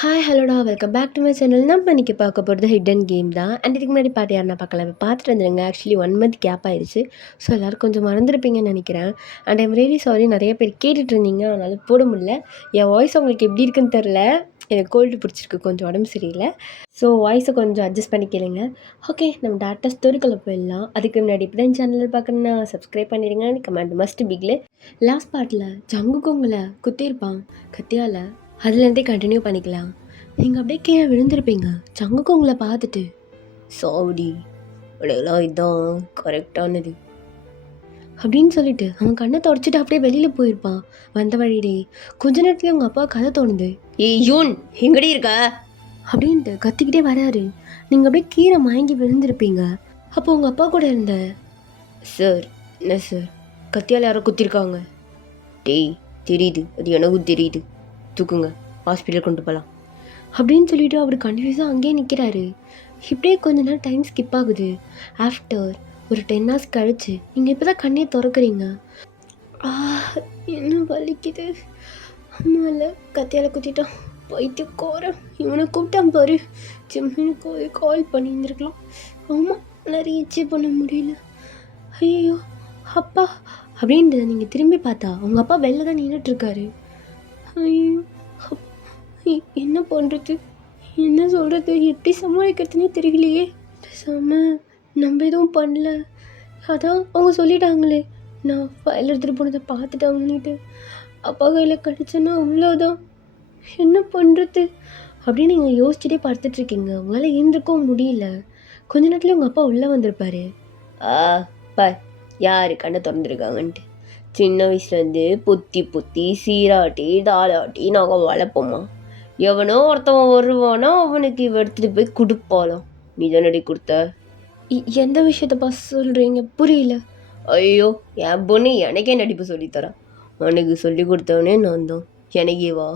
Hi ஹலோடா welcome back to my channel. நம்ம இன்றைக்கி பார்க்க போகிறது ஹிடன் கேம் தான். அண்ட் இதுக்கு முன்னாடி பாட்டு யாருன்னா பார்க்கலாம், இப்போ பார்த்துட்டு வந்துடுங்க. ஆக்சுவலி 1 மந்த் கேப் ஆயிடுச்சு. ஸோ எல்லோரும் கொஞ்சம் மறந்துருப்பீங்கன்னு நினைக்கிறேன். அண்ட் ஐம் ரியலி சாரி, நிறைய பேர் கேட்டுட்டு இருந்தீங்க, அதனால் போட முடியல. என் வாய்ஸ் உங்களுக்கு எப்படி இருக்குன்னு தெரில, எனக்கு கோல்டு பிடிச்சிருக்கு, கொஞ்சம் உடம்பு சரியில்லை. ஸோ வாய்ஸை கொஞ்சம் அட்ஜஸ்ட் பண்ணி கேளுங்க. ஓகே, நம்ம டேரக்டாக ஸ்டோரிக்குள்ளே போயிடலாம். அதுக்கு முன்னாடி இப்போ தான் சேனலில் பார்க்கணுன்னா சப்ஸ்கிரைப் பண்ணிடுங்க. கமெண்ட் மஸ்ட் பிக்ல லாஸ்ட் பார்ட்டில் ஜங்குகோங்களை குத்திருப்பான் கத்தியால், அதுலேருந்தே கண்டினியூ பண்ணிக்கலாம். நீங்கள் அப்படியே கீழே விழுந்திருப்பீங்க. சங்குக்கு உங்களை பார்த்துட்டு, சாவடி உடையெல்லாம் இதுதான் கரெக்டானது அப்படின்னு சொல்லிட்டு அவன் கண்ணை தொடச்சிட்டு அப்படியே வெளியில் போயிருப்பான். வந்த வழியிலே கொஞ்ச நேரத்துலேயே உங்கள் அப்பா கதை தோணுது. ஏய் யூன், எங்கடி இருக்க அப்படின்ட்டு கத்திக்கிட்டே வராரு. நீங்கள் அப்படியே கீழே மயங்கி விழுந்திருப்பீங்க. அப்போ உங்கள் அப்பா கூட இருந்த, சார் என்ன சார், கத்தியால் யாரோ குத்திருக்காங்க. டேய் தெரியுது, அது எனக்கும் தெரியுது, தூக்குங்க, ஹாஸ்பிட்டல் கொண்டு போகலாம் அப்படின்னு சொல்லிட்டு அவர் கன்ஃபியூஸாக அங்கேயே நிற்கிறாரு. இப்படியே கொஞ்ச நேரம் டைம் ஸ்கிப் ஆகுது. ஆஃப்டர் ஒரு 10 hours கழிச்சு நீங்கள் இப்போ தான் கண்ணே திறக்கிறீங்க. என்ன வலிக்குது, அம்மாவில் கத்தியால் குத்திட்டான், போயிட்டு கோரம் இவனை கூப்பிட்டான் பாரு, ஜிம்முக்கு கால் பண்ணியிருந்துருக்கலாம். ஆமாம், நிறைய ரீச்சே பண்ண முடியல. ஐயோ அப்பா அப்படின்ட்டு நீங்கள் திரும்பி பார்த்தா உங்கள் அப்பா வெளில தான் நின்றுட்டுருக்காரு. ஐயோ என்ன பண்ணுறது, என்ன சொல்கிறது, எப்படி சமாளிக்கிறதுனே தெரியலையே. பேசாமல் நம்ம எதுவும் பண்ணல, அதான் அவங்க சொல்லிட்டாங்களே நான் ஃபைல் எடுத்துகிட்டு போனதை பார்த்துட்டாங்கன்னுட்டு. அப்பா கையில் கிடச்சேன்னா அவ்வளோதான், என்ன பண்ணுறது அப்படின்னு நீங்கள் யோசிச்சுட்டே பார்த்துட்ருக்கீங்க. உங்களால் எழுந்திருக்கவும் முடியல. கொஞ்ச நேரத்துலேயே உங்கள் அப்பா உள்ளே வந்திருப்பாரு. பார் யார் கண்ணை திறந்துருக்காங்கன்ட்டு. சின்ன வயசுலேருந்து பொத்தி பொத்தி சீராட்டி தாளாட்டி நாங்கள் வளர்ப்போம்மா. எவனோ ஒருத்தவன் வருவானோ அவனுக்கு இவ எடுத்துகிட்டு போய் கொடுப்பாளாம். நீ தானடி கொடுத்த. எந்த விஷயத்தப்பா சொல்கிறீங்க, புரியல. ஐயோ என் பொண்ணு எனக்கே நடிப்பு சொல்லித்தரான், உனக்கு சொல்லி கொடுத்தவனே நான் தான், எனக்கே வா.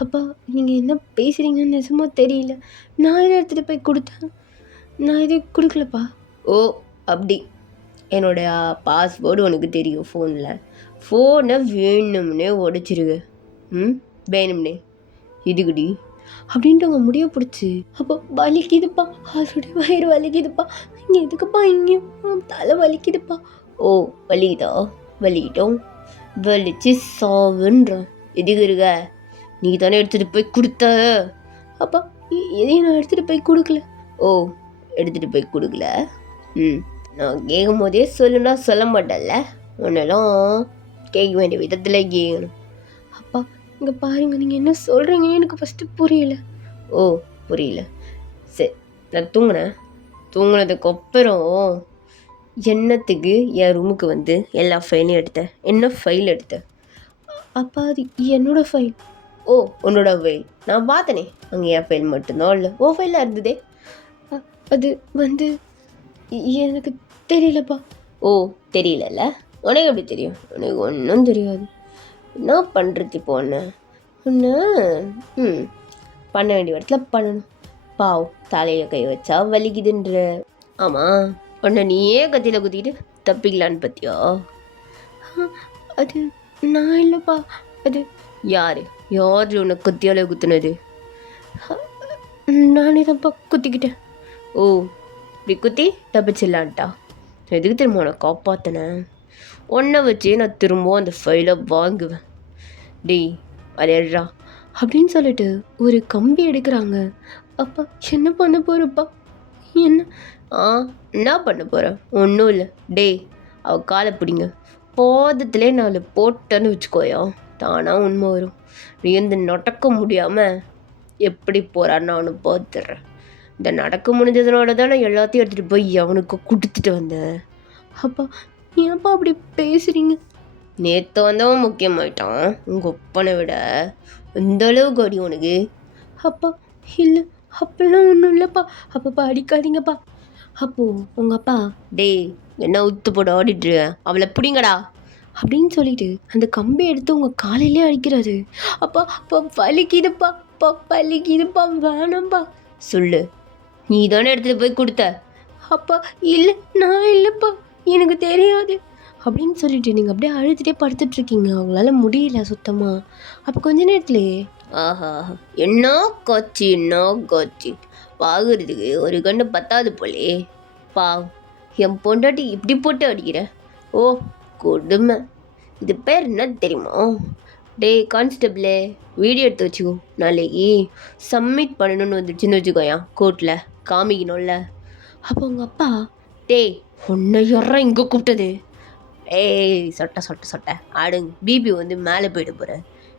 அப்பா நீங்கள் என்ன பேசுகிறீங்கன்னு நிஜமா தெரியல. நான் இதை எடுத்துகிட்டு போய் கொடுத்தேன், நான் இதை கொடுக்கலப்பா. ஓ அப்படி, என்னோடய பாஸ்வேர்டு உனக்கு தெரியும் ஃபோனில், ஃபோனை வேணும்னே உடைச்சிருங்க. வேணும்னே இதுக்குடி அப்படின்ட்டு அவங்க முடிய பிடிச்சி. அப்போ வலிக்குதுப்பா, அவருடைய வயிறு வலிக்குதுப்பா, இங்கே எதுக்குப்பா, இங்கேயும் தலை வலிக்குதுப்பா. ஓ வலிக்குதா, வலிக்கிட்டோம், வலிச்சு சாவுன்றான். எதுக்கு இருக்க, நீ தானே எடுத்துகிட்டு போய் கொடுத்த. அப்பா எதையும் நான் எடுத்துகிட்டு போய் கொடுக்கல. ஓ எடுத்துகிட்டு போய் கொடுக்கல, நான் கேட்கும் போதே சொல்லுன்னா சொல்ல மாட்டேன்ல, உன்னெல்லாம் கேட்க வேண்டிய விதத்தில் கேட்கணும். அப்பா இங்கே பாருங்க, நீங்கள் என்ன சொல்கிறீங்கன்னு எனக்கு ஃபஸ்ட்டு புரியல. ஓ புரியல, சரி நான் தூங்கினதுக்கு அப்புறம் என்னத்துக்கு என் ரூமுக்கு வந்து எல்லா ஃபைலையும் எடுத்தேன். என்ன ஃபைல் எடுத்தேன்? அப்பா அது என்னோடய ஃபைல். ஓ உன்னோட ஃபைல், நான் பார்த்தனே அங்கே என் ஃபைல் மட்டும்தான் இல்லை, ஓ ஃபைலாக இருந்ததே. அது வந்து எனக்கு தெரியலப்பா. ஓ தெரியலல்ல, உனக்கு எப்படி தெரியும்? உனக்கு ஒன்றும் தெரியாது. என்ன பண்ணுறது இப்போ ஒன்று பண்ண வேண்டிய இடத்துல பண்ணணும். பாவ் தலையில் கை வச்சா வலிக்குதுன்ற. ஆமாம், உன்னை நீயே கத்தியில் குத்திக்கிட்டு தப்பிக்கலான்னு பற்றியா? அது நான் இல்லைப்பா. அது யார் உனக்கு கத்தியால் குத்துனது? நானே தான்ப்பா குத்திக்கிட்டேன். ஓ இப்படி குத்தி தப்பிச்சிடலான்ட்டா? எதுக்கு திரும்ப உன்னை காப்பாற்றினேன்? ஒன்றை வச்சு நான் திரும்பவும் அந்த ஃபைலை வாங்குவேன். டேய் அடையறா அப்படின்னு சொல்லிட்டு ஒரு கம்பி எடுக்கிறாங்க. அப்பா என்ன பண்ண போகிறப்பா? என்ன பண்ண போகிறேன்? ஒன்றும் இல்லை. டேய் அவள் காலை பிடிங்க, போதத்துலேயே நான் போட்டேன்னு வச்சுக்கோயா, தானாக உண்மை வரும். நீ வந்து நடக்க முடியாமல் எப்படி போகிறான்னு நான் பார்த்துட்றேன். இந்த நடக்க முடிஞ்சதுனால தான் நான் எல்லாத்தையும் எடுத்துகிட்டு போய் அவனுக்கு கொடுத்துட்டு வந்தேன். அப்பா ஏன்ப்பா அப்படி பேசுகிறீங்க? நேற்று வந்தவன் முக்கியமாயிட்டான் உங்கள் ஒப்பனை விட, இந்த அளவுக்கு அடி உனக்கு. அப்பா இல்லை, அப்பெல்லாம் ஒன்றும் இல்லைப்பா. அப்பப்பா அடிக்காதீங்கப்பா. அப்போது உங்கள் அப்பா, டேய் என்ன உத்து போட ஆடிட்டு அவளை பிடிங்கடா அப்படின்னு சொல்லிட்டு அந்த கம்பி எடுத்து உங்கள் காலையிலே அடிக்கிறாரு. அப்பா அப்பா வலிக்குதுப்பா, வலிக்குதுப்பா, வேணாம்ப்பா. சொல்லு, நீ தானே எடுத்துகிட்டு போய் கொடுத்த. அப்பா இல்லை, நான் இல்லைப்பா, எனக்கு தெரியாது அப்படின்னு சொல்லிட்டு நீங்கள் அப்படியே அழுதுகிட்டே படுத்துட்ருக்கீங்க. அவங்களால முடியல சுத்தமாக. அப்போ கொஞ்ச நேரத்துலேயே ஆஹா! என்ன காட்சி, என்ன காட்சி! பார்க்கறதுக்கு ஒரு கண்ணு பத்தாது போலயே! பாவம்! என் பொண்டாட்டி இப்படி போட்டு அடிக்கிற! ஓ! கொடுமை! இது பேர் என்ன தெரியுமா? டேய் கான்ஸ்டபிளே, வீடியோ எடுத்து வச்சுக்கோ. நாளைக்கு சப்மிட் பண்ணணும்னு வந்துடுச்சுன்னு வச்சுக்கோயேன் கோர்ட்டில் காமிக்கணும்ல. அப்போ உங்கள் அப்பா, டேய் உன்னை யாரா இங்கே கூப்பிட்டது? ஏய் சொட்டை சொட்டை சொட்டை ஆடுங்க, பிபி வந்து மேலே போயிட போகிற.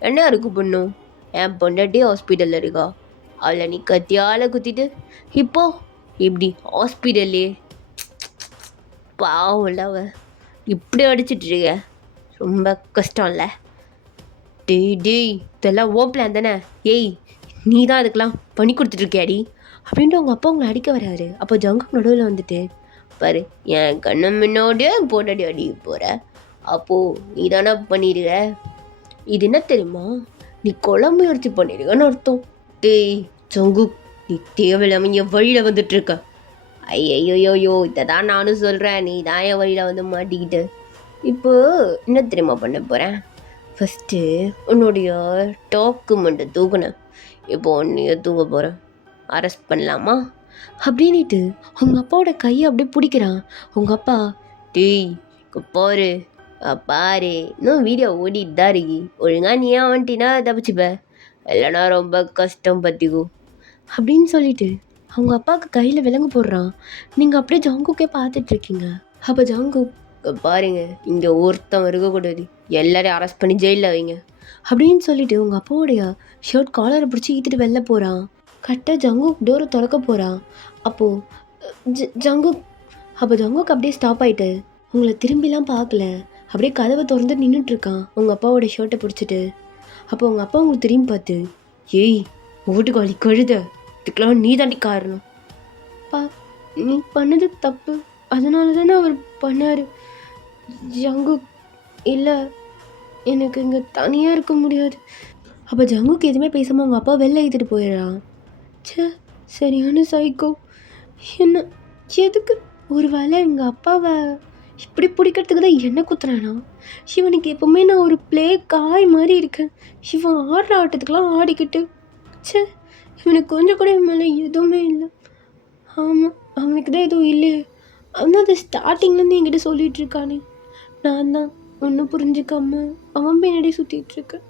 என்ன யாரு கூப்பிடணும்? என் பொண்டாட்டி ஹாஸ்பிட்டலில் இருக்கா, அவளை நீ கத்தியால் குத்திட்டு இப்போ இப்படி ஹாஸ்பிட்டல்லே பாவம்ல அவ இப்படி அடிச்சிட்டு இருக்க, ரொம்ப கஷ்டம் இல்லை? டேய் டேய் இதெல்லாம் ஓ பிளான் தானே? ஏய் நீ தான் அதுக்கெல்லாம் பண்ணி கொடுத்துட்ருக்கியாடி அப்படின்ட்டு அவங்க அப்பா உங்களை அடிக்க வராரு. அப்போ ஜங்கு நடுவில் வந்துட்டு, பாரு என் கண்ணு முன்னோடியே போட்டாடி அடிக்க போகிற, அப்போது நீ தானே பண்ணிடுற. இது என்ன தெரியுமா? நீ கொலை முயற்சி பண்ணிடுங்கன்னு அர்த்தம். டேய் ஜங்கு, நீ தேவையில்லாமல் என் வழியில் வந்துட்டுருக்க. ஐயையோயோ இதை தான் நானும் சொல்கிறேன், நீ தான் என் வழியில் வந்து மாட்டிக்கிட்டு. இப்போ என்ன தெரியுமா பண்ண போகிறேன்? ஃபஸ்ட்டு உன்னுடைய டாக்குமெண்ட்டை தூக்குனேன், இப்போ உன்னைய தூக்க போகிறேன். அரெஸ்ட் பண்ணலாமா அப்படின்ட்டு உங்கள் அப்பாவோட கையை அப்படியே பிடிக்கிறான். உங்கள் அப்பா, டேய் பாரு பாரு இன்னும் வீடியோ ஓடிட்டு தான் இருக்கி, ஒழுங்கா நீ வந்துட்டினா தப்பிச்சுப்ப, இல்லைனா ரொம்ப கஷ்டம் பற்றிக்கும் அப்படின்னு சொல்லிட்டு அவங்க அப்பாவுக்கு கையில் விலங்கு போடுறான். நீங்கள் அப்படியே ஜாங்குக்கே பார்த்துட்ருக்கீங்க. அப்போ ஜாங்கு, பாருங்க இங்கே ஒருத்தன் இருக்கக்கூடாது, எல்லாரையும் அரெஸ்ட் பண்ணி ஜெயிலில் வைங்க அப்படின்னு சொல்லிட்டு உங்கள் அப்பாவோடைய ஷர்ட் காலரை பிடிச்சி ஈத்துட்டு வெளில போகிறான். கரெக்டாக ஜங்குக் டோரை திறக்க போகிறான். அப்போது ஜங்குக் அப்போ ஜங்குக் அப்படியே ஸ்டாப் ஆகிட்டு உங்களை திரும்பிலாம் பார்க்கல, அப்படியே கதவை திறந்து நின்றுட்டுருக்கான் உங்கள் அப்பாவோட ஷர்ட்டை பிடிச்சிட்டு. அப்போ உங்கள் அப்பா உங்களுக்கு திரும்பி பார்த்து, ஏய் ஓட்டுக்காளி கழுத, இதுக்கெல்லாம் நீ தாண்டி காரணம். பா நீ பண்ணது தப்பு, அதனால தானே அவர் பண்ணார். ஜங்குக் இல்லை, எனக்கு இங்கே தனியாக இருக்க முடியாது. அப்போ ஜங்குக்கு எதுவுமே பேசாமல் அவங்க அப்பா வெளில ஏற்றிட்டு போயிடுறான். சே சரியான சைக்கோ, என்ன எதுக்கு? ஒரு வேளை எங்கள் அப்பாவை இப்படி பிடிக்கிறதுக்கு தான் என்ன குத்துறானா? இவனுக்கு எப்போவுமே நான் ஒரு ப்ளே காய் மாதிரி இருக்கேன், இவன் ஆடுற ஆட்டத்துக்கெலாம் ஆடிக்கிட்டு. சே இவனுக்கு கொஞ்சம் கூட என் மேலே எதுவுமே இல்லை. ஆமாம் அவனுக்கு தான் எதுவும் இல்லையே, அவன் அது ஸ்டார்டிங்லேருந்து என்கிட்ட சொல்லிகிட்டு இருக்கானே, நான் தான் ஒன்றும் புரிஞ்சுக்காம அவன் பின்னாடி சுற்றிட்டுருக்கேன்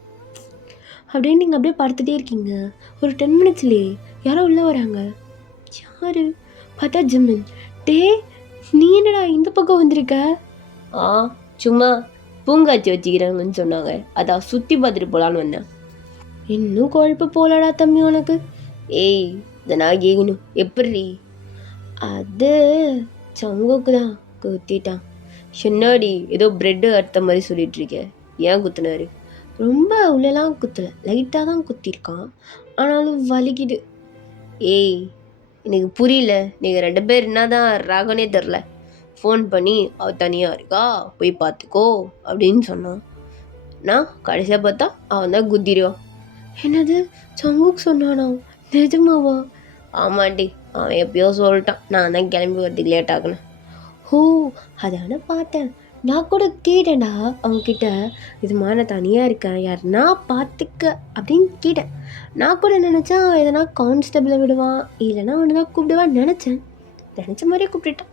அப்படின்னு நீங்கள் அப்படியே பார்த்துட்டே இருக்கீங்க. ஒரு 10 மினிட்ஸ்லேயே யாரோ உள்ளே வராங்க. யார் பார்த்தா ஜிம்மின். டே நீ என்னடா இந்த பக்கம் வந்திருக்க? சும்மா பூங்காட்சி வச்சுக்கிறாங்கன்னு சொன்னாங்க, அதான் சுற்றி பார்த்துட்டு போகலான்னு வந்தேன். இன்னும் குழப்பு போலடா தம்பி உனக்கு. ஏய் இதை நான் கேட்கணும், எப்படி? அது சங்குக்கு தான் குத்திட்டான். சொன்னாடி ஏதோ ப்ரெட்டு அறுத்த மாதிரி சொல்லிகிட்ருக்கேன். ஏன் குத்துனாரு? ரொம்ப உள்ளெல்லாம் குத்தலை, லைட்டாக தான் குத்திருக்கான், ஆனாலும் வலிக்குது. ஏய் எனக்கு புரியல, நீங்கள் 2 பேர் என்ன தான் ராகனே தெரில. ஃபோன் பண்ணி அவள் தனியாக இருக்கா போய் பார்த்துக்கோ அப்படின்னு சொன்னான். நான் கடைசியாக பார்த்தா அவன் தான் குத்திடுவான். என்னது சங்குக்கு சொன்னானா? நிஜமாவா? ஆமாண்டி, அவன் எப்பயோ சொல்லிட்டான், நான் தான் கிளம்பி வரதுக்கு லேட் ஆகுனேன். ஓ அதான பார்த்தேன், நான் கூட கேட்டேன்டா அவங்கக்கிட்ட, இது மாதிரி நான் தனியாக இருக்கேன் யாருன்னா பார்த்துக்க அப்படின்னு கேட்டேன். நான் கூட நினச்சா எதனா கான்ஸ்டபிளை விடுவான் இல்லைன்னா ஒன்று தான் கூப்பிடுவான்னு நினச்ச மாதிரியே கூப்பிட்டுட்டான்.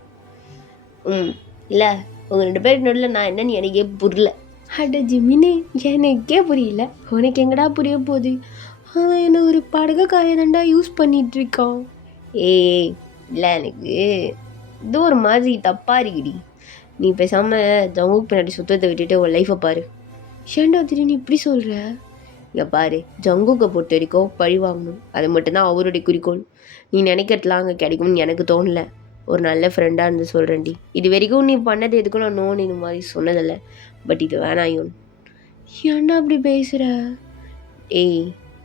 இல்லை உங்கள் 2 பேருக்கு நடுவில் நான் என்னன்னு எனக்கே புரியல. அட ஜிமினே, எனக்கே புரியல, உனக்கு எங்கடா புரிய போகுது? அவன் என்ன ஒரு படகு காயதாண்டா யூஸ் பண்ணிகிட்ருக்கான். ஏய் இல்லை, எனக்கு இது ஒரு மாதிரி தப்பாக இருக்குடி, நீ பேசாமல் ஜங்குக்கு பின்னாடி சுத்தத்தை விட்டுட்டு உன் லைஃப்பை பாரு. ஷேண்டா திடீர்னு இப்படி சொல்கிற? இங்கே பாரு, ஜங்குக்கை பொறுத்த வரைக்கும் பழி வாங்கணும், அது மட்டும்தான் அவருடைய குறிக்கோள். நீ நினைக்கிறதுலாம் அங்கே கிடைக்கும்னு எனக்கு தோணலை. ஒரு நல்ல ஃப்ரெண்டாக இருந்து சொல்கிறேன்டி, இது வரைக்கும் நீ பண்ணது எதுக்கும் நான் நோன்னு இந்த மாதிரி சொன்னதில்லை, பட் இது வேணாயும். ஏன்டா அப்படி பேசுகிற? ஏய்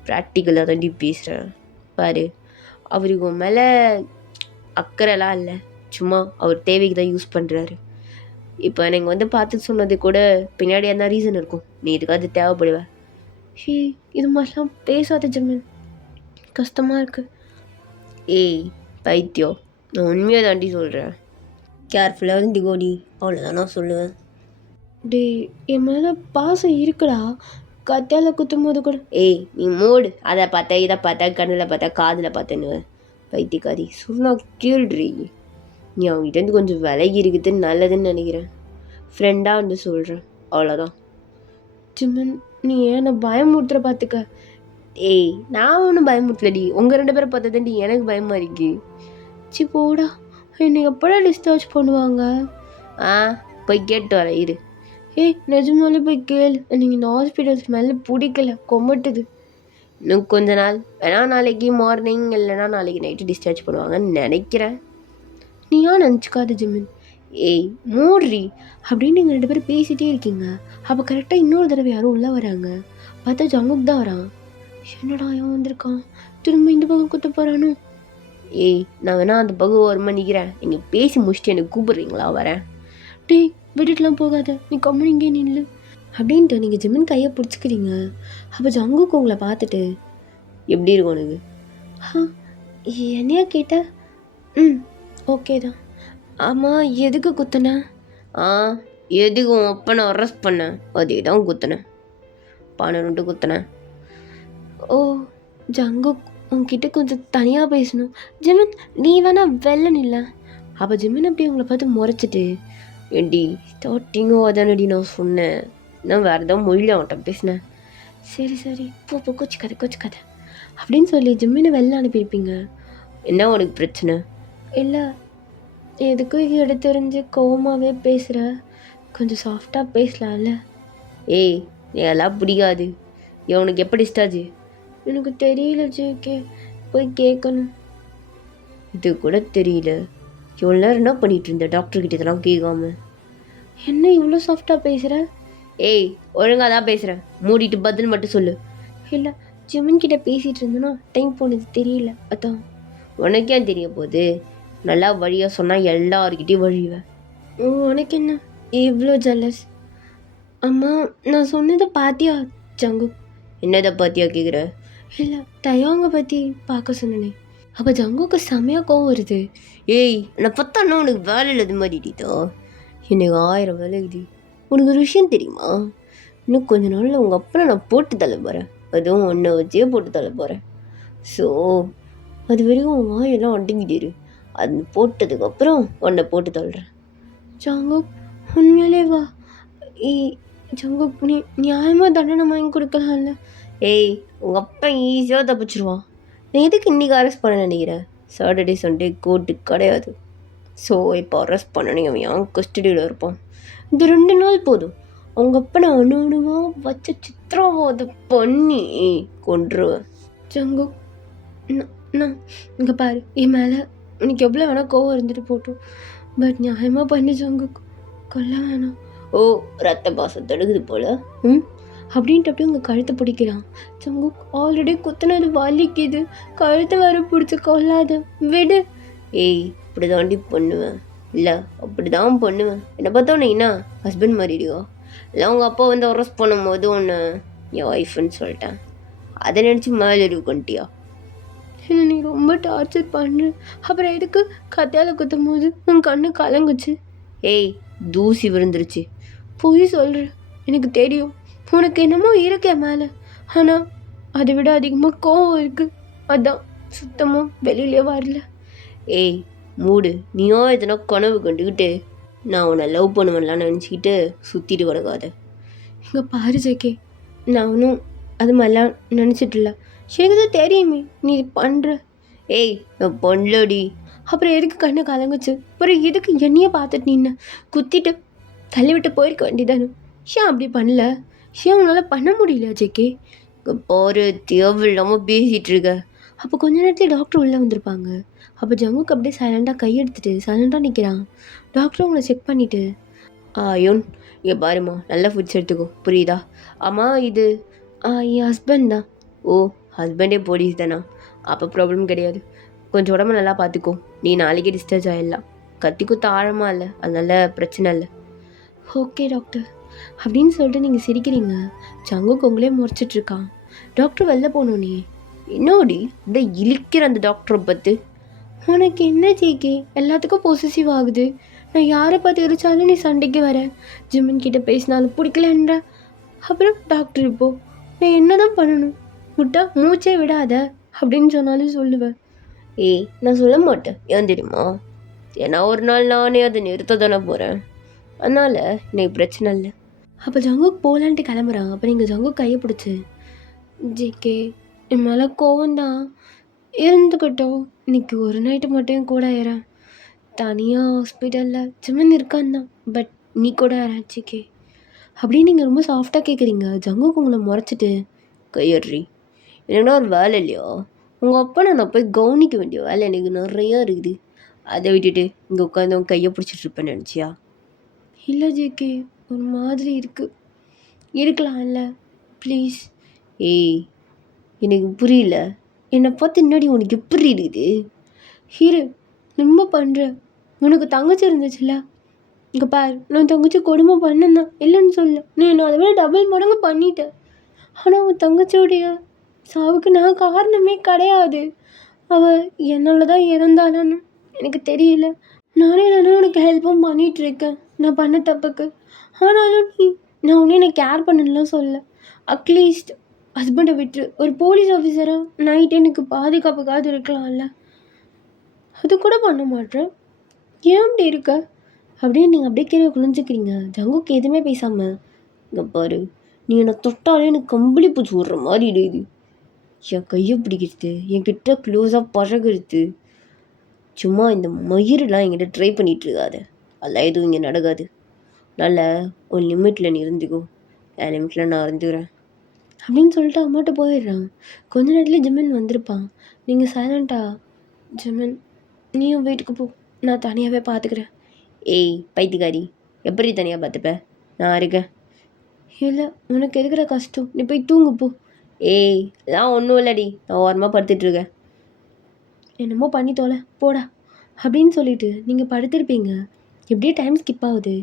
ப்ராக்டிக்கலாக தாண்டி பேசுகிறேன். பாரு, அவருக்கு உன் மேலே அக்கறைலாம் இல்லை, சும்மா அவர் தேவைக்கு தான் யூஸ் பண்ணுறாரு. இப்போ நீங்கள் வந்து பார்த்து சொன்னது கூட பின்னாடி அந்த ரீசன் இருக்கும், நீ இதுக்காக தேவைப்படுவ. ஹே இது மாதிரிலாம் பேசாத ஜமீன், கஷ்டமாக இருக்குது. ஏய் பைத்தியம், நான் உண்மையாக தாண்டி சொல்கிறேன், கேர்ஃபுல்லாக வந்து கோடி, அவ்வளோதான் நான் சொல்லுவேன். டே என் மேலே பாசம் இருக்குடா, கத்தியால் குத்தும் போது கூட ஏய் நீ மூடு, அதை பார்த்தா இதை பார்த்தா கண்ணில் பார்த்தா காதில் பார்த்தேன்னு பைத்தியக்காரி சொன்னா கேள்றி. நீ அவங்ககிட்டேருந்து கொஞ்சம் விலகி இருக்குது நல்லதுன்னு நினைக்கிறேன். ஃப்ரெண்டாக வந்து சொல்கிறேன், அவ்வளோதான். ஜிம்மன் நீ ஏன் பயமுறுத்துற பார்த்துக்க. ஏய் நான் ஒன்றும் பயமுறுத்தலடி, உங்கள் 2 பேரை பார்த்ததாண்டி எனக்கு பயமாக இருக்கு. சி போடா, என்னை எப்படா டிஸ்சார்ஜ் பண்ணுவாங்க? போய் கேட்டு வர இரு. ஏய் நிஜமாலே போய் கேளு, நீங்கள் இந்த ஹாஸ்பிட்டல் ஸ்மெல்லு பிடிக்கல, கொமட்டுது. இன்னும் கொஞ்ச நாள் வேணா, நாளைக்கு மார்னிங் இல்லைனா நாளைக்கு நைட்டு டிஸ்சார்ஜ் பண்ணுவாங்கன்னு நினைக்கிறேன். நீயா நினச்சிக்காத ஜிம்மன். ஏய் மூட்ரி அப்படின்னு நீங்கள் 2 பேரும் பேசிகிட்டே இருக்கீங்க. அப்போ கரெக்டாக இன்னொரு தடவை யாரும் உள்ளே வராங்க. பார்த்தா ஜங்குக் தான் வரான். என்னடா அவன் வந்திருக்கான், திரும்ப இந்த பக்கம் குத்த போகிறானோ? ஏய் நான் வேணா அந்த பக்கம் ஒரு நிற்கிறேன், நீங்கள் பேசி முடிச்சுட்டு எனக்கு கூப்பிட்றீங்களா? வரேன். டேய் விட்டுட்டுலாம் போகாத, நீ கம்மன் இங்கே நில்லு அப்படின்ட்டு நீங்கள் ஜிம்மன் கையை பிடிச்சிக்கிறீங்க. அப்போ ஜங்குக் உங்களை பார்த்துட்டு எப்படி இருக்கும் உனக்கு? என்னையா கேட்ட? ஓகே தான். ஆமாம் எதுக்கு குத்துனேன்? எதுக்கு உன் அப்பனை அரெஸ்ட் பண்ணேன், அதே தான் குத்துனேன். 12 குத்துனேன். ஓ ஜங்குக் உங்ககிட்ட கொஞ்சம் தனியாக பேசணும். ஜிமின் நீ வேணா வெளில நில்ல. அப்போ ஜிமின் அப்படி உங்களை பார்த்து முறைச்சிட்டு, ஏண்டி ஸ்டார்டிங்கோ அதானடி நான் சொன்னேன், நான் வேறு ஏதாவது மொழியில் அவன்கிட்ட பேசினேன். சரி சரி போ கொச்சிக்காத அப்படின்னு சொல்லி ஜிம்மினை வெளில அனுப்பியிருப்பீங்க. என்ன உனக்கு பிரச்சனை? இல்லை எதுக்கும் எடுத்தெறிஞ்சு கோவமாகவே பேசுகிற, கொஞ்சம் சாஃப்டாக பேசலாம்ல. ஏய் நீ எல்லாம் பிடிக்காது, உனக்கு எப்படி டிஸ்சார்ஜ்? எனக்கு தெரியல ஜேகே, போய் கேட்கணும். இது கூட தெரியல, இவ்வளோ நேரம் என்ன பண்ணிகிட்டு இருந்த டாக்டர்கிட்ட இதெல்லாம் கேட்காம? என்ன இவ்வளோ சாஃப்டாக பேசுகிற? ஏய் ஒழுங்காக தான் பேசுகிறேன், மூடிட்டு பதில் மட்டும் சொல்லு. இல்லை ஜிமின் கிட்ட பேசிகிட்டு இருந்தேன்னா டைம் போனது தெரியல, அதான். உனக்கே தெரிய போகுது, நல்லா வழியாக சொன்னால் எல்லாருக்கிட்டையும் வழிவேன். உனக்கு என்ன இவ்வளோ ஜல்லஸ்? அம்மா நான் சொன்னதை பாத்தியா ஜங்குக்? என்னதை பாத்தியா கேட்குற? இல்லை தயாங்க பற்றி பார்க்க சொன்னனே. அப்போ ஜங்குக்கு செம்மையாக கோவம் வருது. ஏய் நான் பார்த்தா உனக்கு வேலை இல்லாத மாதிரிடா, எனக்கு 1000 வேலை இது. உனக்கு ஒரு விஷயம் தெரியுமா? இன்னும் கொஞ்ச நாளில் உங்கள் அப்பனை நான் போட்டு தள்ள போகிறேன், அதுவும் ஒன்றை வச்சே போட்டு தள்ள போகிறேன். ஸோ அது வரைக்கும் உன் வாயெல்லாம் அடங்கிட்டு, அது போட்டதுக்கப்புறம் உன்னை போட்டு தள்ளுறேன். ஜங்குக் உண்மையிலே வா. ஜங்குக் நீ நியாயமாக தண்டனை வாங்கி கொடுக்கலாம்ல. ஏய் உங்கள் அப்பா ஈஸியாக தப்பிச்சிருவான், நீ எதுக்கு இன்றைக்கி அரெஸ்ட் பண்ண நினைக்கிறேன்? சாட்டர்டே சண்டே கோர்ட்டு கிடையாது. ஸோ இப்போ அரெஸ்ட் பண்ணணும், அவன் என் கஸ்டடியில் இருப்பான். இந்த 2 நாள் போதும், அவங்க அப்பா நான் அணுவாக வச்ச சித்திரவதை பண்ணி கொன்றுவேன். ஜங்குக் நான் இங்கே பாரு, என் மேலே உனக்கு எவ்வளோ வேணால் கோவம் இருந்துட்டு போட்டோம், பட் நியாயமாக பண்ணி ஜங்குக், கொல்ல வேணாம். ஓ ரத்த பாசம் தடுக்குது போல் அப்படின்ட்டு அப்படியே உங்கள் கழுத்தை பிடிக்கிறான். ஜங்குக் ஆல்ரெடி குத்துனது வலிக்குது, கழுத்தை வேறு பிடிச்சி கொல்லாத, விடு. ஏய் இப்படி தாண்டி பண்ணுவேன், இல்லை அப்படி தான் பண்ணுவேன். என்னை பார்த்தா உன்னை என்ன ஹஸ்பண்ட் மாதிரி இருக்கோ? இல்லை உங்கள் அப்பா வந்து அரெஸ்ட் பண்ணும்போது ஒன்று என் ஒய்ஃப்னு சொல்லிட்டேன், அதை நினச்சி மேலே இருக்கண்டியா? என்ன நீ ரொம்ப டார்ச்சர் பண்ணுற, அப்புறம் எதுக்கு கத்தியால் குத்தும் போது உன் கண்ணு கலங்குச்சு? ஏய் தூசி விழுந்துருச்சு. போய் சொல்கிற, எனக்கு தெரியும் உனக்கு என்னமோ இருக்கே மேலே, ஆனால் அதை விட அதிகமாக கோவம் இருக்குது, அதான் சுத்தமாக வெளியிலே வரல. ஏய் மூடு, நீயோ எதனா கனவு கண்டுக்கிட்டு நான் உன்னை லவ் பண்ணுவேன்லாம் நினச்சிக்கிட்டு சுற்றிட்டு கிடக்காத. இங்கே பாரு ஜேகே, நான் ஒன்றும் அது மாதிரிலாம் நினச்சிட்டு இல்லை, எனக்கு தான் தெரியுமே நீ பண்ணுற. ஏய் நான் பண்ணலடி. அப்புறம் எதுக்கு கண்ணு கலங்குச்சு? அப்புறம் எதுக்கு என்னையே பார்த்துட்டு நின்ன குத்திட்டு தள்ளிவிட்டு போயிருக்க வேண்டியதானு? ஏன் அப்படி பண்ணல? ஏன் உன்னால் பண்ண முடியல ஜேகே? இங்கே பாரு தேவையில்லாமல் பேசிகிட்டு இருக்க. அப்போ கொஞ்ச நேரத்தில் டாக்டர் உள்ளே வந்திருப்பாங்க. அப்போ ஜங்குக்கு அப்படியே சைலண்டாக கையெடுத்துட்டு சைலண்டாக நிற்கிறான். டாக்டர் உங்களை செக் பண்ணிவிட்டு, யோன் இங்கே பாருமா, நல்ல ஃபுட்ஸ் எடுத்துக்கோ, புரியுதா? ஆமாம் இது என் ஹஸ்பண்ட் தான். ஓ ஹஸ்பண்டே போலீஸ் தானா? அப்போ ப்ராப்ளம் கிடையாது, கொஞ்சம் உடம்பு நல்லா பார்த்துக்கோ, நீ நாளைக்கே டிஸ்சார்ஜ் ஆகிடலாம். கத்தி குத்த ஆழமாக இல்லை, அதனால பிரச்சனை இல்லை. ஓகே டாக்டர் அப்படின்னு சொல்லிட்டு நீங்கள் சிரிக்கிறீங்க. ஜங்குக்கு உங்களே முறைச்சிட்ருக்கான். டாக்டர் வெளில போனோன்னே, என்னோடி இப்படியே இழிக்கிற அந்த டாக்டரை பார்த்து? உனக்கு என்ன ஜேகே எல்லாத்துக்கும் பொசசிவ் ஆகுது? நான் யாரை பார்த்து எரிச்சாலும் நீ சண்டைக்கு வர, ஜிம்மன் கிட்ட பேசினாலும் பிடிக்கலன்ற, அப்புறம் டாக்டர் இப்போது நான் என்ன தான் பண்ணணும்? விட்டா மூச்சே விடாத அப்படின்னு சொன்னாலும் சொல்லுவேன். ஏய், நான் சொல்ல மாட்டேன். ஏன் தெரியுமா? ஏன்னா ஒரு நாள் நானே அதை நிறுத்த தானே போகிறேன். அதனால் எனக்கு பிரச்சனை இல்லை. அப்போ ஜங்குக் போகலான்ட்டு கிளம்புறான். அப்போ நீங்கள் ஜங்குக் கையை பிடிச்சி, ஜேகே என் மேலே கோவம்தான், இருந்துக்கிட்டோம், இன்னைக்கு ஒரு நைட்டு மட்டும் என் கூட ஏறேன். தனியாக ஹாஸ்பிட்டலில் ஜிமன் இருக்கான் தான், பட் நீ கூட ஏறேன் ஜேகே அப்படின்னு நீங்கள் ரொம்ப சாஃப்டாக கேட்குறீங்க. ஜங்குக் உங்களை முறைச்சிட்டு, கையறி என்னன்னா ஒரு வேலை இல்லையா? உங்கள் அப்பா நான் போய் கவனிக்க வேண்டிய வேலை எனக்கு நிறையா இருக்குது. அதை விட்டுட்டு இங்கே உட்காந்து உன் கையை பிடிச்சிட்டு இருப்பேன்னு நினச்சியா? இல்லை ஜேகே, ஒரு மாதிரி இருக்குது. இருக்கலாம்ல ப்ளீஸ். ஏய், எனக்கு புரியல. என்னை பார்த்து முன்னாடி உனக்கு எப்படி இருக்குது? ஹீரோ ரொம்ப பண்ணுற. உனக்கு தங்கச்சி இருந்துச்சுல்ல, இங்கே பாரு, நான் தங்கச்சி கொடுமை பண்ணேன் இல்லைன்னு சொல்ல, நீ நான் அதை விட டபுள் மடங்கு பண்ணிட்டேன். ஆனால் உன் தங்கச்சியோடைய சாவுக்கு நான் காரணமே கிடையாது. அவள் என்னால் தான் இறந்தாளான்னு எனக்கு தெரியல. நானே உனக்கு ஹெல்ப்பும் பண்ணிகிட்ருக்கேன் நான் பண்ண தப்புக்கு. ஆனாலும் நான் ஒன்றும் என்னை கேர் பண்ணலாம் சொல்ல. அட்லீஸ்ட் ஹஸ்பண்டை விட்டு ஒரு போலீஸ் ஆஃபீஸராக நைட்டு எனக்கு பாதுகாப்புக்காவது இருக்கலாம்ல. அது கூட பண்ண மாட்டேன். ஏன் அப்படி இருக்க அப்படின்னு நீங்கள் அப்படியே கீழே குளிஞ்சிக்கிறீங்க. ஜங்குக்கு எதுவுமே பேசாமல், இங்கே பாரு, நீ என்னை தொட்டாலே எனக்கு கம்பளி பூச்சி விட்ற மாதிரி இடையுது. என் கையை பிடிக்கிறது, என்கிட்ட க்ளோஸாக பழகிறது, சும்மா இந்த மயிரெலாம் என்கிட்ட ட்ரை பண்ணிகிட்டு இருக்காது. அதெல்லாம் எதுவும் இங்கே நடக்காது. நல்ல ஒரு லிமிட்டில் நீ இருந்துக்கோ, என் லிமிட்டில் நான் இருந்துக்கிறேன் அப்படின்னு சொல்லிட்டு அம்மாட்ட போயிடுறான். கொஞ்ச நேரத்தில் ஜிமின் வந்திருப்பான். நீங்கள் சைலண்ட்டாக, ஜிமின் நீயும் வீட்டுக்கு போ, நான் தனியாகவே பார்த்துக்கிறேன். ஏய் பைத்தியக்காரி, எப்படி தனியாக பார்த்துப்ப? நான் இருக்கேன். இல்லை, உனக்கு இருக்கிற கஷ்டம், நீ போய் தூங்கு போ. ஏய், நான் ஒன்றும் இல்லடி, நான் ஓரமாக படுத்துட்ருக்கேன். என்னமோ பண்ணி தோலை போடா அப்படின்னு சொல்லிட்டு நீங்கள் படுத்திருப்பீங்க. எப்படியே டைம் ஸ்கிப் ஆகுது.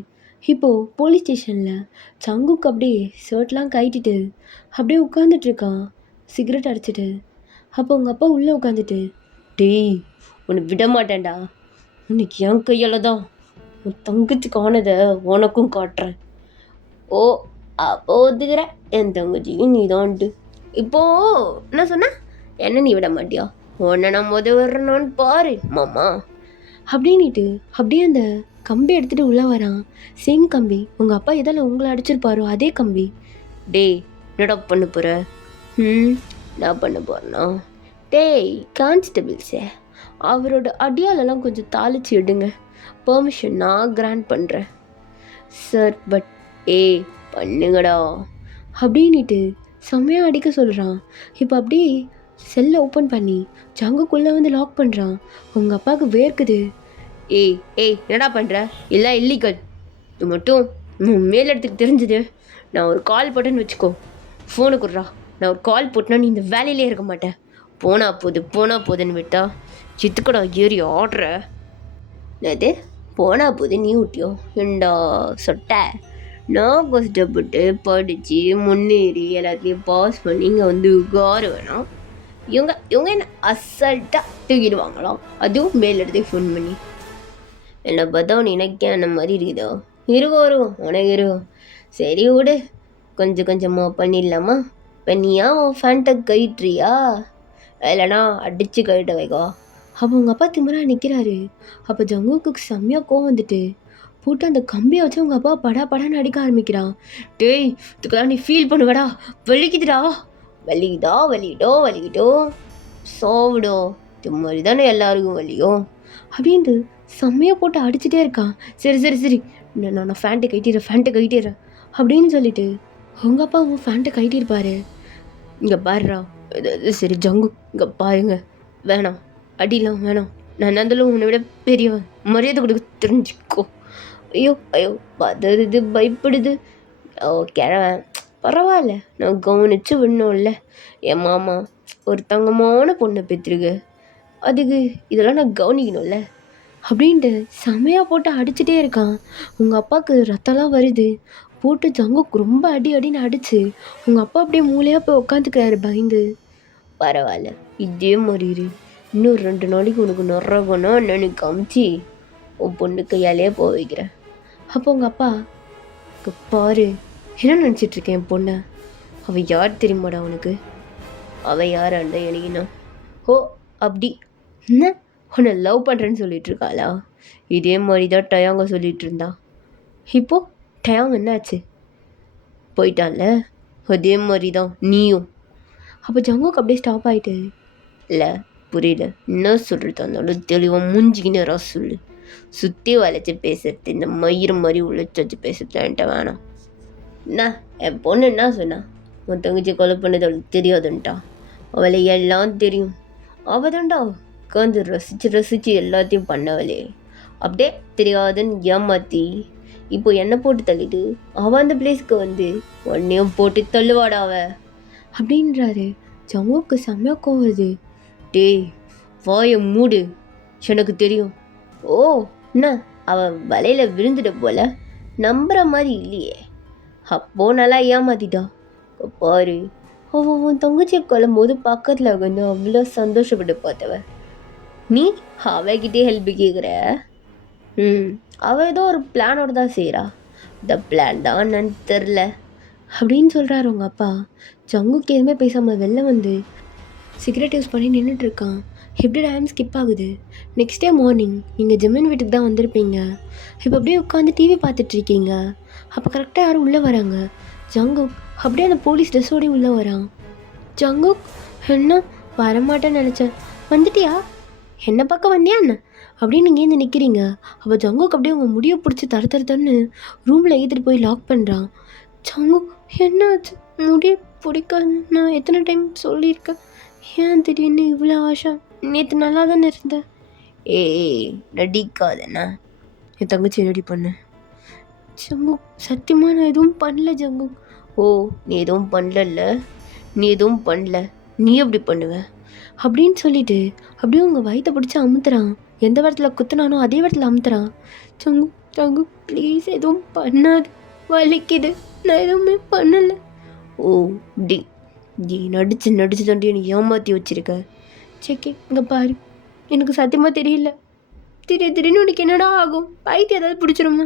இப்போது போலீஸ் ஸ்டேஷனில் ஜங்குக்கு அப்படியே ஷர்ட்லாம் கட்டிட்டு அப்படியே உட்காந்துட்ருக்கான் சிகரெட் அடிச்சிட்டு. அப்போ உங்கள் அப்பா உள்ளே உட்காந்துட்டு, டேய் உன்னை விட மாட்டேன்டா, உனக்கு என் கையால் தான் உன் தங்கச்சிக்கு ஆனதை உனக்கும் காட்டுறேன். ஓ, அப்போ ஒத்துக்கிறேன், என் தங்கச்சியும் நீ தான்ட்டு. இப்போது என்ன சொன்ன? என்ன நீ விட மாட்டியா? உன்னை நான் வர்றேன்னு பாரு மாமா அப்படின்ட்டு அப்படியே அந்த கம்பி எடுத்துகிட்டு உள்ளே வரான். சேம் கம்பி, உங்கள் அப்பா எதால் உங்களை அடிச்சிருப்பாரோ அதே கம்பி. டேய் என்னடா பண்ண போகிற? நான் பண்ண போகிறேன்னா, டேய் கான்ஸ்டபிள்ஸே, அவரோட அடியாலெல்லாம் கொஞ்சம் தாளிச்சு எடுங்க, பெர்மிஷன் நான் கிராண்ட் பண்ணுறேன் சார். பட் ஏய் பண்ணுங்கடா அப்படின்ட்டு செம்மையாக அடிக்க சொல்கிறான். இப்போ அப்படியே செல்லை ஓப்பன் பண்ணி ஜங்குக்குள்ளே வந்து லாக் பண்ணுறான். உங்கள் அப்பாவுக்கு வேர்க்குது. ஏய் ஏய் என்னடா பண்ணுற? இல்லை இல்லீகல். இது மட்டும் மேலிடத்துக்கு தெரிஞ்சுது, நான் ஒரு கால் போட்டேன்னு வச்சுக்கோ, ஃபோனு கொடுறா. நான் ஒரு கால் போட்டேன்னா நீ இந்த வேலையிலே இருக்க மாட்டேன். போனா போதுன்னு விட்டா சித்துக்கடா ஏறி ஆடுற. அது போனா போது நீ விட்டியோ ஏண்டா சொட்ட? நான் கஷ்டப்பட்டு படித்து முன்னேறி எல்லாத்தையும் பாஸ் பண்ணி இங்கே வந்து உட்கார வேணாம். இவங்க என்ன அசல்ட்டாக தூக்கிடுவாங்களாம், அதுவும் மேலிடத்துக்கு ஃபோன் பண்ணி. என்னை பார்த்தா நினைக்க அந்த மாதிரி இருக்குதோ? வருவோம் உனக்கு இருக்கும். சரி விடு, கொஞ்சம் கொஞ்சமாக பண்ணிடலாமா? இப்போ நீயா உன் ஃபேண்ட்டை கயிட்றியா, இல்லைனா அடித்து கயிட்ட வைக்கோ. அப்போ உங்கள் அப்பா திமிரா நிற்கிறாரு. அப்போ ஜங்குக்கு செம்மையாக கோவம் வந்துட்டு போட்டு அந்த கம்பியை வச்சு உங்கள் அப்பா படான்னு அடிக்க ஆரம்பிக்கிறான். டேய் இதுக்கெல்லாம் நீ ஃபீல் பண்ணுவடா, வலிக்குதுடா, வலிக்கிட்டோ சோவிடோ, இது மாதிரி தானே எல்லாருக்கும் வலியும் அப்படின்ட்டு செம்மையாக போட்டு அடிச்சுட்டே இருக்கான். சரி நான் ஃபேண்ட்டை கட்டிடுறேன் அப்படின்னு சொல்லிட்டு உங்கள் அப்பா ஃபேண்ட்டை கட்டியிருப்பாரு. இங்கே பாருடா, சரி ஜங்கு இங்கே பாருங்க, வேணாம் அடிலாம் வேணாம், நான் இருந்தாலும் உன்னை விட பெரியவன், மரியாதை கொடுக்க தெரிஞ்சுக்கோ. ஐயோ பதறுது, பயப்படுது. கிழவன் பரவாயில்ல, நான் கவனிச்சு விடணும்ல. என் மாமா ஒரு தங்கமான பொண்ணை பெற்றிருக்கு, அதுக்கு இதெல்லாம் நான் கவனிக்கணும்ல அப்படின்ட்டு செமையாக போட்டு அடிச்சுட்டே இருக்கான். உங்கள் அப்பாவுக்கு ரத்தம்லாம் வருது. போட்டு ஜங்குக்கு ரொம்ப அடின்னு அடிச்சு உங்கள் அப்பா அப்படியே மூலையாக போய் உட்காந்துக்கிறாரு பயந்து. பரவாயில்ல, இதே மாதிரி இரு, இன்னும் 2 நாளைக்கு உனக்கு நொறகணும் என்னன்னு காமிச்சு உன் பொண்ணு கையாலே போக வைக்கிறேன். அப்போ உங்கள் அப்பா, பாரு என்ன நினச்சிட்ருக்கேன் என் பொண்ணை, அவள் யார் தெரியுமாடா உனக்கு? அவள் யாராண்டா எனக்குன்னா? ஓ அப்படி என்ன உன்னை லவ் பண்ணுறேன்னு சொல்லிட்டு இருக்காளா? இதே மாதிரி தான் டயாங்க சொல்லிட்டு இருந்தா. இப்போது டயாங் என்னாச்சு? போயிட்டான்ல. அதே மாதிரி தான் நீயும். அப்போ ஜங்குக்கு அப்படியே ஸ்டாப் ஆகிட்டு, இல்லை புரியல, என்ன சொல்கிறது இருந்தாலும் தெளிவாக மூஞ்சிக்கின்னு சொல்லு. சுற்றி வளைச்சி பேசுறது, இந்த மயிறு மாதிரி உழைச்சி வச்சு பேசுறது என்கிட்ட வேணாம். என்ன என் பொண்ணு என்ன சொன்னா? உன் தங்கச்சி கொலை பண்ணது அவளுக்கு தெரியாதுன்ட்டா. அவளை எல்லாம் தெரியும். அவள் தான்டா உட்காந்து ரசித்து எல்லாத்தையும் பண்ணவளே. அப்படியே தெரியாதுன்னு ஏமாற்றி இப்போ என்ன போட்டு தள்ளிட்டு அவள் அந்த பிளேஸ்க்கு வந்து உன்னையும் போட்டு தள்ளுவாடா அவ அப்படின்றாரு. ஜங்குக்கு செம்மையா கோவருது. டேய் வாயை மூடு, எனக்கு தெரியும். ஓ என்ன அவள் வலையில் விழுந்துட்ட போல, நம்புற மாதிரி இல்லையே. அப்போ நல்லா ஏமாத்திட்டா பாரு. அவன் உன் தங்கச்சியை கொல்லும்போது பக்கத்தில் வந்து அவ்வளோ சந்தோஷப்பட்டு பார்த்தவ. நீ அவகிட்டே ஹெல்ப் கேட்குற. அவள் ஏதோ ஒரு பிளானோட தான் செய்கிறா. இந்த பிளான் தான் என்னன்னு தெரில அப்படின்னு சொல்கிறாரு உங்கள் அப்பா. ஜங்குக்கு எதுவுமே பேசாமல் வெளில வந்து சிகரெட் யூஸ் பண்ணி நின்றுட்டுருக்கான். எப்படி டைம் ஸ்கிப் ஆகுது. நெக்ஸ்ட் டே மார்னிங் நீங்கள் ஜிமின் வீட்டுக்கு தான் வந்திருப்பீங்க. இப்போ அப்படியே உட்காந்து டிவி பார்த்துட்ருக்கீங்க. அப்போ கரெக்டாக யாரும் உள்ளே வராங்க. ஜங்குக் அப்படியே அந்த போலீஸ் ட்ரெஸ்ஸோடய உள்ளே வரான். ஜங்குக் என்ன வரமாட்டேன்னு நினச்சேன், வந்துட்டியா? என்ன பக்கம் வந்தியா என்ன அப்படின்னு நீங்கள் ஏந்து நிற்கிறீங்க. அப்போ ஜங்குக் அப்படியே உங்கள் முடியை பிடிச்சி தரன்னு ரூமில் ஏற்றிட்டு போய் லாக் பண்ணுறான். ஜங்குக் என்னாச்சு? முடியை பிடிக்காது, நான் எத்தனை டைம் சொல்லியிருக்கேன். ஏன் திடீர்னு இவ்வளோ ஆஷா? நேற்று நல்லா தானே இருந்தேன். ஏய் நடிக்காதண்ணா, என் தங்கச்சி ரெடி பண்ணு. ஜங்குக் சத்தியமாக நான் எதுவும் பண்ணல ஜங்குக். ஓ நீ எதுவும் பண்ணல, நீ எதுவும் பண்ணல, நீ எப்படி பண்ணுவ அப்படின்னு சொல்லிட்டு அப்படியே உங்கள் வயிற்றை பிடிச்சி அமுத்துறான். எந்த இடத்துல குத்துனானோ அதே இடத்துல அமுத்துறான். ஜங்குக் ஜங்குக் ப்ளீஸ் எதுவும் பண்ணாது, வலிக்குது, நான் எதுவுமே பண்ணலை. ஓ டி நீ நடிச்சு தாண்டி எனக்கு ஏமாற்றி வச்சிருக்க. சேக்கே இங்கே பாரு, எனக்கு சத்தியமாக தெரியல. திடீர்னு உனக்கு என்னடா ஆகும்? பைத்தியம் ஏதாவது பிடிச்சிருமா?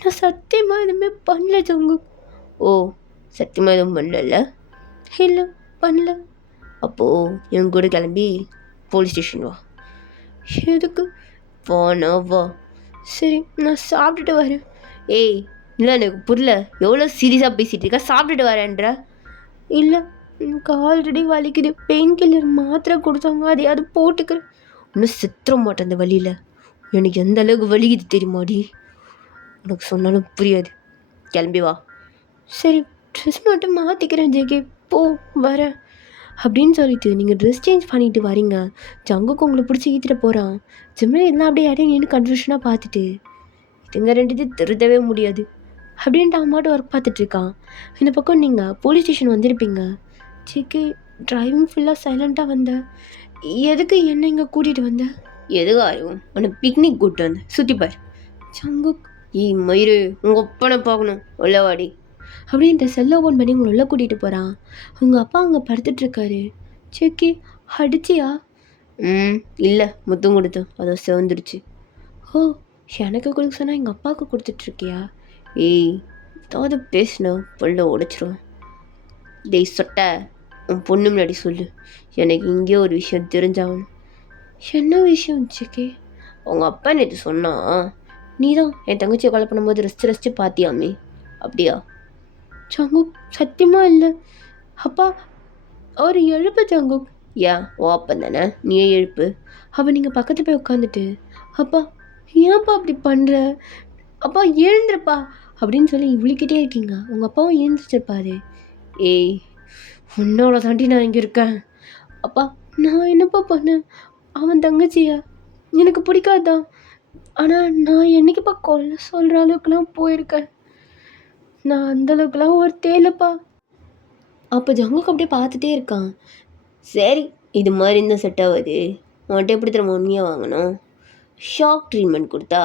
நான் சத்தியமாக எதுவுமே பண்ணல ஜங்குக். ஓ சத்தியமாக எதுவும் பண்ணல? இல்லை பண்ணல. அப்போது என் கூட கிளம்பி போலீஸ் ஸ்டேஷன் வா. எதுக்கு? வாண்ணா வா. சரி நான் சாப்பிட்டுட்டு வரேன். ஏய் இல்லை எனக்கு புரியல, எவ்வளோ சீரியஸாக பேசிகிட்டு இருக்க? சாப்பிட்டுட்டு வரேன்ற. இல்லை எனக்கு ஆல்ரெடி வலிக்குது, பெயின் கில்லர் மாத்திரை கொடுத்தாங்க, அதையாவது போட்டுக்கிறேன். இன்னும் செத்துற மாட்டேன் அந்த வலியில். எனக்கு எந்த அளவுக்கு வலிக்குது தெரியுமாடி? உனக்கு சொன்னாலும் புரியாது. கிளம்பி வா. சரி ட்ரெஸ் மட்டும் மாற்றிக்கிறேன் ஜேகே, போ வரேன் அப்படின்னு சொல்லிட்டு நீங்கள் ட்ரெஸ் சேஞ்ச் பண்ணிட்டு வரீங்க. ஜங்குக்கு உங்களை பிடிச்சி ஈத்திட்டு போகிறான். ஜிம்மில் எல்லாம் அப்படியே இடையே நின்று கன்ஃபியூஷனாக பார்த்துட்டு, இதுங்க ரெண்டு திருத்தவே முடியாது அப்படின்ட்டு அம்மாட்ட ஒர்க் பார்த்துட்ருக்கான். இந்த பக்கம் நீங்கள் போலீஸ் ஸ்டேஷன் வந்திருப்பீங்க. ஜேகே டிரைவிங் ஃபுல்லாக சைலண்ட்டாக வந்த, எதுக்கு என்ன இங்கே கூட்டிகிட்டு வந்த? எதுக்காகும் உன்னை பிக்னிக் கூப்பிட்டு வந்தேன், சுற்றிப்பார். ஜங்குக் மயிறு உங்கள் அப்பனை பார்க்கணும், உள்ளவாடி அப்படின்ட்டு செல்ல ஓப்பன் பண்ணி உங்களை உள்ள கூட்டிகிட்டு போகிறான். உங்கள் அப்பா அங்கே படுத்துட்ருக்காரு. சேக்கே அடிச்சியா? இல்லை முத்தம் கொடுத்தேன், அதை சிவந்துடுச்சு. ஓ எனக்கு கொடுக்க சொன்னால் எங்கள் அப்பாவுக்கு கொடுத்துட்ருக்கியா? ஏய் ஏதாவது பேசினா பல்ல உடைச்சிருவேன். டேய் சொட்ட, உன் பொண்ணு முன்னாடி சொல்லு, எனக்கு இங்கே ஒரு விஷயம் தெரிஞ்சாகணும். என்ன விஷயம் சேக்கே? உங்கள் அப்பா நேற்று சொன்னா, நீ தான் என் தங்கச்சியை கொலை பண்ணும்போது ரசித்து பார்த்தியாமே, அப்படியா? ஜங்குக் சத்தியமாக இல்லை அப்பா, அவர் எழுப்பு ஜங்குக். ஏன் ஓ அப்பா தானே, நீயே எழுப்பு. அப்போ நீங்கள் பக்கத்தில் போய் உட்காந்துட்டு, அப்பா ஏன்ப்பா அப்படி பண்ணுற, அப்பா எழுந்துருப்பா அப்படின்னு சொல்லி விழிக்கிட்டே இருக்கீங்க. உங்கள் அப்பாவும் எழுந்திரிச்சிருப்பாரு. ஏய் உன்னோட தாண்டி நான் இங்கே இருக்கேன். அப்பா நான் என்னப்பா பண்ணேன்? அவன் தங்கச்சியா எனக்கு பிடிக்காதான், ஆனால் நான் என்னைக்குப்பா கொல்ல சொல்கிற அளவுக்குலாம் போயிருக்கேன். நான் அந்தளவுக்குலாம் ஒரு தேலைப்பா. அப்போ ஜங்குக்கு அப்படியே பார்த்துட்டே இருக்கான். சரி இது மாதிரி இருந்தால் செட் ஆகுது. உன்கிட்ட எப்படி திரும்ப உண்மையாக வாங்கணும்? ஷாக் ட்ரீட்மெண்ட் கொடுத்தா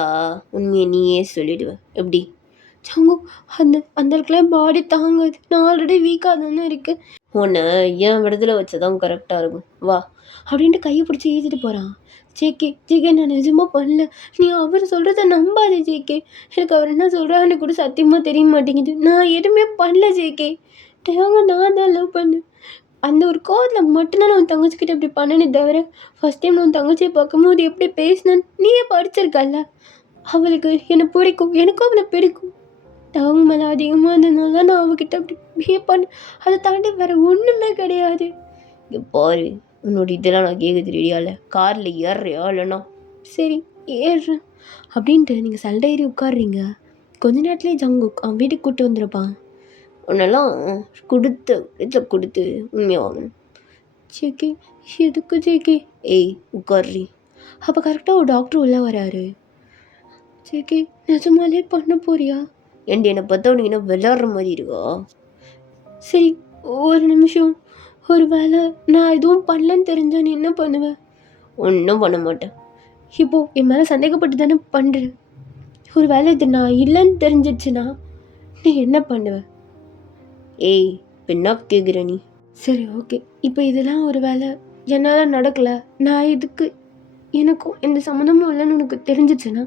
உண்மையை நீயே சொல்லிவிடுவேன், எப்படி? ஜங்கு அந்தளவுக்குலாம் பாடி தாங்காது, நான் ஆல்ரெடி வீக்காக தானே இருக்கேன். உன்னை என் விடத்தில் வச்சதான் கரெக்டாக இருக்கும், வா அப்படின்ட்டு கையை பிடிச்சி ஈச்சிட்டு போகிறான். ஜேகே நான் நிஜமாக பண்ணல, நீ அவர் சொல்கிறத நம்பாத ஜேகே. எனக்கு அவர் என்ன சொல்கிறான்னு கூட சத்தியமாக தெரிய மாட்டேங்குது. நான் எதுவுமே பண்ணல ஜேகே. அவங்க நான் தான் லவ் பண்ணேன். அந்த ஒரு கோவத்தில் மட்டும்தான் நான் உன் தங்கச்சிக்கிட்ட இப்படி பண்ணனே தவிர, ஃபஸ்ட் டைம் நான் உன் தங்கச்சியை பார்க்கும்போது எப்படி பேசினேன்னு நீயே படிச்சிருக்கல்ல. அவளுக்கு என்னை பிடிக்கும், எனக்கும் அவளை பிடிக்கும். அவங்க மேலே அதிகமாக இருந்ததுனால தான் நான் அவகிட்ட அப்படி பிஹேவ் பண்ணேன். அதை தாண்டி வேறு ஒன்றுமே கிடையாது. இங்கே பாரு, உன்னோட இதெல்லாம் நான் கேட்குறது ரெடியால, காரில் ஏறுறியா இல்லைண்ணா? சரி ஏறுறேன் அப்படின்ட்டு நீங்கள் சல்டை ஏறி உட்காடுறீங்க. கொஞ்ச நேரத்துலேயே அவன் வீட்டுக்கு கூப்பிட்டு வந்துருப்பான். உன்னெல்லாம் கொடுத்து உண்மையாகணும். ஜேகே எதுக்கு ஜேகே? ஏய் உட்கார்றி. அப்போ கரெக்டாக ஒரு டாக்டர் உள்ளே வராரு. ஜேகே நிஜமாலே பண்ண போறியா? ஏண்டி என்னை பார்த்தா உனக்கு என்ன விளாட்ற மாதிரி இருக்கா? சரி ஒரு நிமிஷம். ஒரு வேளை நான் எதுவும் பண்ணலன்னு தெரிஞ்சா நீ என்ன பண்ணுவேன்? ஒன்றும் பண்ண மாட்டேன். இப்போ என் மேலே சந்தேகப்பட்டு தானே பண்ணுறேன். ஒரு வேளை இது நான் இல்லைன்னு தெரிஞ்சிச்சுன்னா நீ என்ன பண்ணுவேன்? ஏய் என்ன கேட்குற நீ? சரி ஓகே, இப்போ இதெல்லாம் ஒரு வேளை என்னால் நடக்கலை, நான் இதுக்கு எனக்கும் எந்த சம்மந்தமும் இல்லைன்னு உனக்கு தெரிஞ்சிச்சுன்னா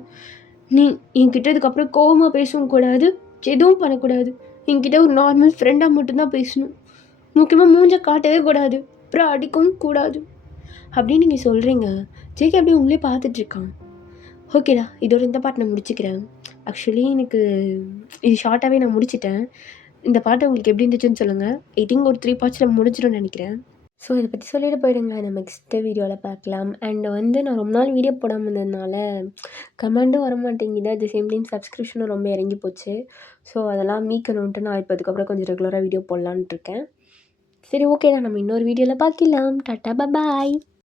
நீ என்கிட்ட இதுக்கப்புறம் கோவமாக பேசவும் கூடாது, எதுவும் பண்ணக்கூடாது. என்கிட்ட ஒரு நார்மல் ஃப்ரெண்டாக மட்டும்தான் பேசணும். முக்கியமாக மூஞ்ச காட்டவே கூடாது, அப்புறம் அடிக்கவும் கூடாது அப்படின்னு நீங்கள் சொல்கிறீங்க. ஜேகே அப்படியே உங்களே பார்த்துட்ருக்கான். ஓகேடா, இதோட இந்த பாட்டை நான் முடிச்சுக்கிறேன். ஆக்சுவலி எனக்கு இது ஷார்ட்டாகவே நான் முடிச்சிட்டேன். இந்த பாட்டு உங்களுக்கு எப்படி இருந்துச்சுன்னு சொல்லுங்கள். ஐ திங்க் ஒரு 3 பார்ட்ஸில் முடிச்சிடும்னு நினைக்கிறேன். ஸோ இதை பற்றி சொல்லிட்டு போயிடுங்க, நம்ம நெக்ஸ்ட்டு வீடியோவில் பார்க்கலாம். அண்ட் நான் ரொம்ப நாள் வீடியோ போடாமல் இருந்ததுனால கமெண்ட்டும் வர மாட்டேங்குது. அட் த சேம் டைம் சப்ஸ்கிரிப்ஷனும் ரொம்ப இறங்கி போச்சு. ஸோ அதெல்லாம் மீட்கணுன்ட்டு நான் இப்போ அதுக்கப்புறம் கொஞ்சம் ரெகுலராக வீடியோ போடலான்ட்டு இருக்கேன். சரி ஓகேடா, நம்ம இன்னொரு வீடியோவில் பார்க்கலாம். டாட்டா பாய்.